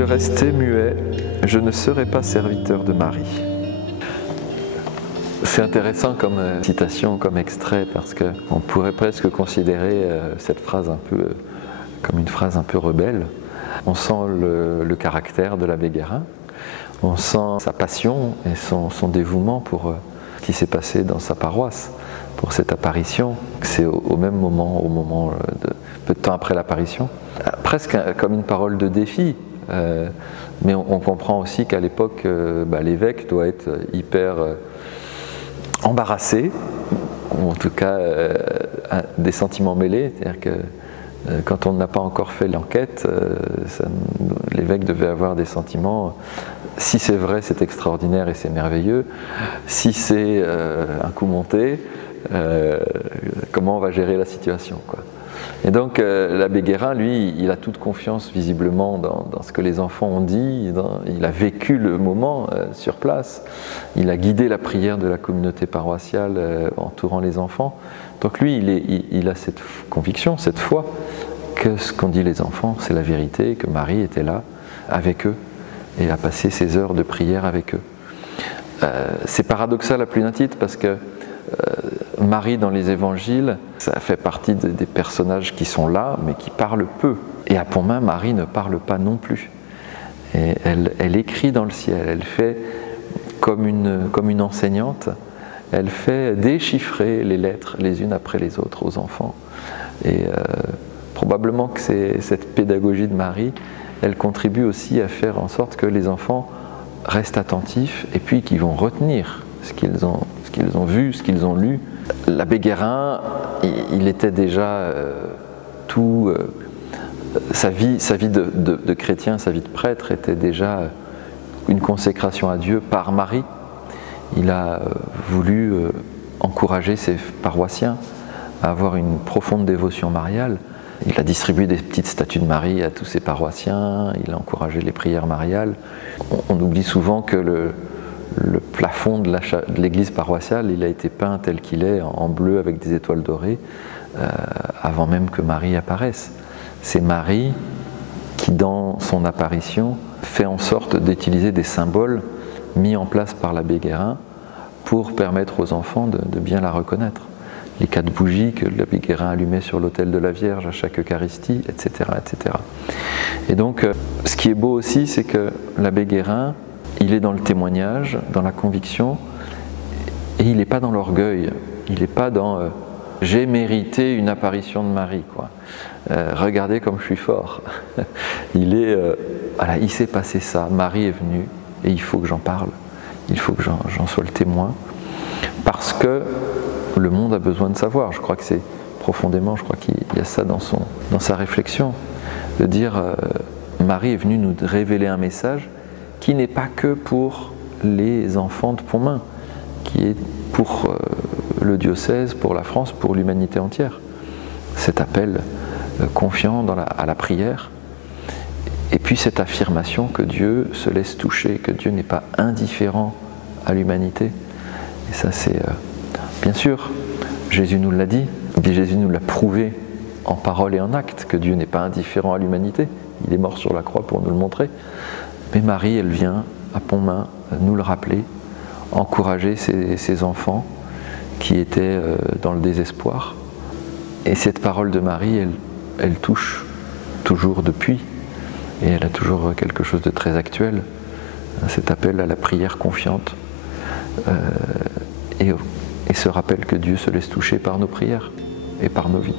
je restais muet, je ne serais pas serviteur de Marie. C'est intéressant comme citation, comme extrait, parce qu'on pourrait presque considérer cette phrase un peu comme une phrase un peu rebelle. On sent le caractère de l'abbé Guérin, on sent sa passion et son dévouement pour ce qui s'est passé dans sa paroisse, pour cette apparition. C'est au même moment, peu de temps après l'apparition, presque comme une parole de défi. Mais on comprend aussi qu'à l'époque, l'évêque doit être hyper embarrassé, ou en tout cas des sentiments mêlés, c'est-à-dire que quand on n'a pas encore fait l'enquête, l'évêque devait avoir des sentiments. Si c'est vrai, c'est extraordinaire et c'est merveilleux. Si c'est un coup monté, comment on va gérer la situation, quoi. Et donc l'abbé Guérin, lui, il a toute confiance visiblement dans ce que les enfants ont dit, il a vécu le moment sur place, il a guidé la prière de la communauté paroissiale entourant les enfants. Donc lui, il a cette conviction, cette foi, que ce qu'ont dit les enfants, c'est la vérité, que Marie était là avec eux et a passé ses heures de prière avec eux. C'est paradoxal à plus d'un titre parce que Marie dans les évangiles, ça fait partie des personnages qui sont là mais qui parlent peu. Et à Pontmain, Marie ne parle pas non plus. Et elle écrit dans le ciel, elle fait comme une enseignante, elle fait déchiffrer les lettres les unes après les autres aux enfants. Et probablement que cette pédagogie de Marie, elle contribue aussi à faire en sorte que les enfants restent attentifs et puis qu'ils vont retenir ce qu'ils ont vu, ce qu'ils ont lu. L'abbé Guérin, il était déjà sa vie de chrétien, sa vie de prêtre était déjà une consécration à Dieu par Marie. Il a voulu encourager ses paroissiens à avoir une profonde dévotion mariale. Il a distribué des petites statues de Marie à tous ses paroissiens, il a encouragé les prières mariales. On oublie souvent que le plafond de l'église paroissiale, il a été peint tel qu'il est, en bleu avec des étoiles dorées, avant même que Marie apparaisse. C'est Marie qui, dans son apparition, fait en sorte d'utiliser des symboles mis en place par l'abbé Guérin pour permettre aux enfants de bien la reconnaître. Les 4 bougies que l'abbé Guérin allumait sur l'autel de la Vierge à chaque Eucharistie, etc., etc. Et donc, ce qui est beau aussi, c'est que l'abbé Guérin, il est dans le témoignage, dans la conviction, et il n'est pas dans l'orgueil, il n'est pas dans j'ai mérité une apparition de Marie, quoi. Regardez comme je suis fort. Voilà, il s'est passé ça, Marie est venue, et il faut que j'en parle, il faut que j'en sois le témoin, parce que le monde a besoin de savoir. Je crois que c'est profondément, je crois qu'il y a ça dans sa réflexion, de dire Marie est venue nous révéler un message qui n'est pas que pour les enfants de Pontmain, qui est pour le diocèse, pour la France, pour l'humanité entière. Cet appel confiant à la prière, et puis cette affirmation que Dieu se laisse toucher, que Dieu n'est pas indifférent à l'humanité. Et ça, c'est bien sûr, Jésus nous l'a dit, Jésus nous l'a prouvé en parole et en acte, que Dieu n'est pas indifférent à l'humanité. Il est mort sur la croix pour nous le montrer. Mais Marie, elle vient à Pontmain nous le rappeler, encourager ses enfants qui étaient dans le désespoir. Et cette parole de Marie, elle touche toujours depuis, et elle a toujours quelque chose de très actuel, cet appel à la prière confiante, et ce rappel que Dieu se laisse toucher par nos prières et par nos vies.